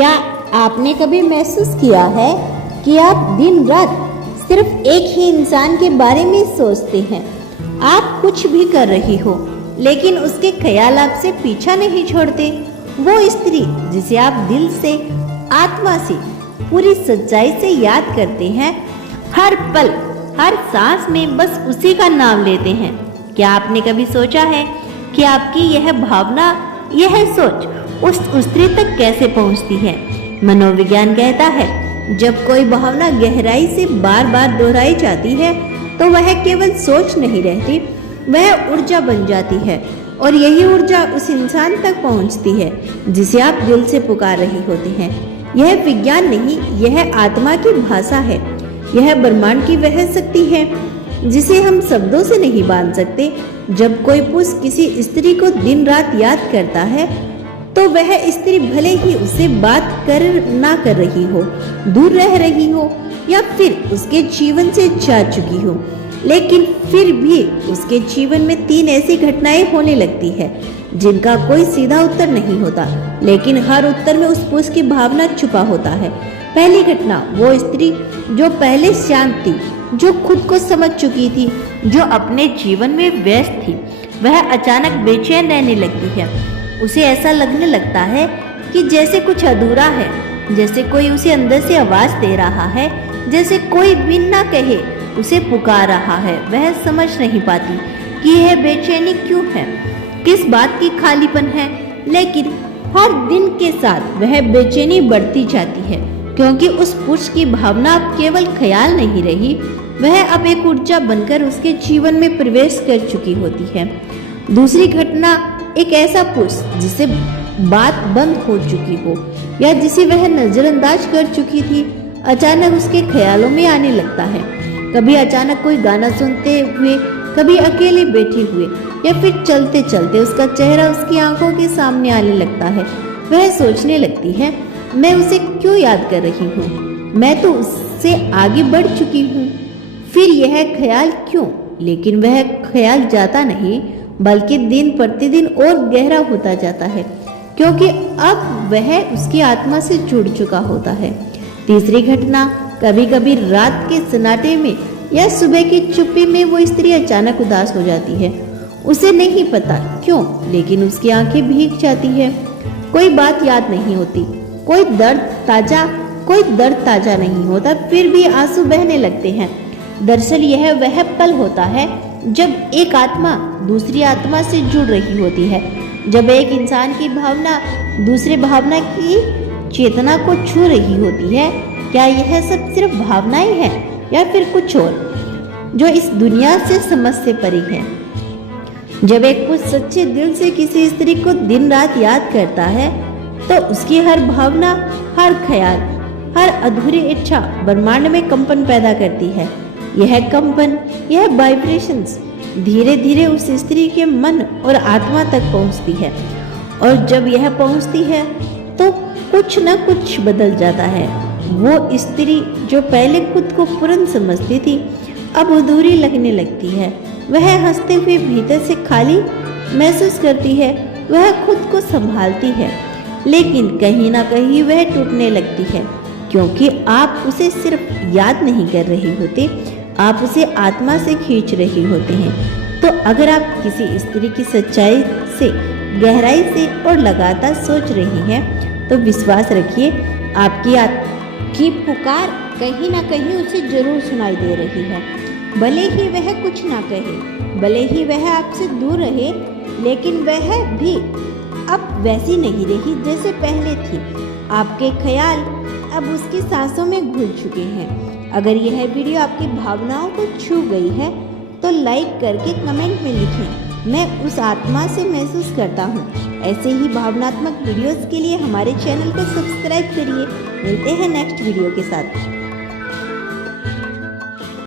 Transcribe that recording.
क्या आपने कभी महसूस किया है कि आप दिन रात सिर्फ एक ही इंसान के बारे में सोचते हैं? आप कुछ भी कर रही हो लेकिन उसके ख्याल आपसे पीछा नहीं छोड़ते। वो स्त्री जिसे आप दिल से, आत्मा से, पूरी सच्चाई से याद करते हैं, हर पल हर सांस में बस उसी का नाम लेते हैं। क्या आपने कभी सोचा है कि आपकी यह भावना, यह सोच उस स्त्री तक कैसे पहुंचती है? मनोविज्ञान कहता है जब कोई भावना गहराई से बार बार दोहराई जाती है तो वह केवल सोच नहीं रहती, वह ऊर्जा बन जाती है और यही ऊर्जा उस इंसान तक पहुंचती है जिसे आप दिल से पुकार रही होती हैं। यह विज्ञान नहीं, यह आत्मा की भाषा है। यह ब्रह्मांड की वह शक्ति है जिसे हम शब्दों से नहीं बांध सकते। जब कोई पुरुष किसी स्त्री को दिन रात याद करता है तो वह स्त्री भले ही उससे बात ना कर रही हो, दूर रह रही हो या फिर उसके जीवन से जा चुकी हो, लेकिन फिर भी उसके जीवन में 3 ऐसी घटनाएं होने लगती है जिनका कोई सीधा उत्तर नहीं होता, लेकिन हर उत्तर में उस पुरुष की भावना छुपा होता है। पहली घटना, वो स्त्री जो पहले शांत थी, जो खुद को समझ चुकी थी, जो अपने जीवन में व्यस्त थी, वह अचानक बेचैन रहने लगती है। उसे ऐसा लगने लगता है कि जैसे कुछ अधूरा है, जैसे कोई उसे अंदर से आवाज दे रहा है, जैसे कोई बिना कहे उसे पुकार रहा है। वह समझ नहीं पाती कि यह बेचैनी क्यों है, किस बात की खालीपन है, लेकिन हर दिन के साथ वह बेचैनी बढ़ती जाती है क्योंकि उस पुरुष की भावना अब केवल ख्याल नहीं रही, वह अब एक ऊर्जा बनकर उसके जीवन में प्रवेश कर चुकी होती है। दूसरी घटना, एक ऐसा पुरुष जिसे बात बंद हो चुकी हो या जिसे वह नजरअंदाज कर चुकी थी, अचानक उसके ख्यालों में आने लगता है। कभी अचानक कोई गाना सुनते हुए, कभी अकेले बैठे हुए या फिर चलते चलते उसका चेहरा उसकी आंखों के सामने आने लगता है। वह सोचने लगती है, मैं उसे क्यों याद कर रही हूँ, मैं तो उससे आगे बढ़ चुकी हूँ। फिर यह ख्याल क्यों? लेकिन वह ख्याल जाता नहीं, बल्कि दिन प्रतिदिन और गहरा होता जाता है क्योंकि अब वह उसकी आत्मा से जुड़ चुका होता है। तीसरी घटना, कभी कभी रात के सन्नाटे में या सुबह की चुप्पी में वो स्त्री अचानक उदास हो जाती है। उसे नहीं पता क्यों, लेकिन उसकी आंखें भीग जाती है। कोई बात याद नहीं होती, कोई दर्द ताजा नहीं होता, फिर भी आंसू बहने लगते हैं। दरअसल यह वह पल होता है जब एक आत्मा दूसरी आत्मा से जुड़ रही होती है, जब एक इंसान की भावना दूसरे भावना की चेतना को छू रही होती है। क्या यह सब सिर्फ भावनाएं हैं या फिर कुछ और जो इस दुनिया से समझ से परे है? जब एक पुरुष सच्चे दिल से किसी स्त्री को दिन रात याद करता है तो उसकी हर भावना, हर ख्याल, हर अधूरी इच्छा ब्रह्मांड में कंपन पैदा करती है। यह कंपन, यह वाइब्रेशंस धीरे धीरे उस स्त्री के मन और आत्मा तक पहुंचती है और जब यह पहुंचती है तो कुछ न कुछ बदल जाता है। वो स्त्री जो पहले खुद को पूर्ण समझती थी अब अधूरी लगने लगती है। वह हंसते हुए भीतर से खाली महसूस करती है। वह खुद को संभालती है, लेकिन कहीं ना कहीं वह टूटने लगती है क्योंकि आप उसे सिर्फ याद नहीं कर रहे होते, आप उसे आत्मा से खींच रहे होते हैं। तो अगर आप किसी स्त्री की सच्चाई से, गहराई से और लगातार सोच रही हैं तो विश्वास रखिए आपकी पुकार कहीं ना कहीं उसे जरूर सुनाई दे रही है। भले ही वह कुछ ना कहे, भले ही वह आपसे दूर रहे, लेकिन वह भी अब वैसी नहीं रही जैसे पहले थी। आपके ख्याल अब उसकी सांसों में घुल चुके हैं। अगर यह वीडियो आपकी भावनाओं को छू गई है तो लाइक करके कमेंट में लिखें, मैं उस आत्मा से महसूस करता हूँ। ऐसे ही भावनात्मक वीडियोस के लिए हमारे चैनल को सब्सक्राइब करिए। मिलते हैं नेक्स्ट वीडियो के साथ।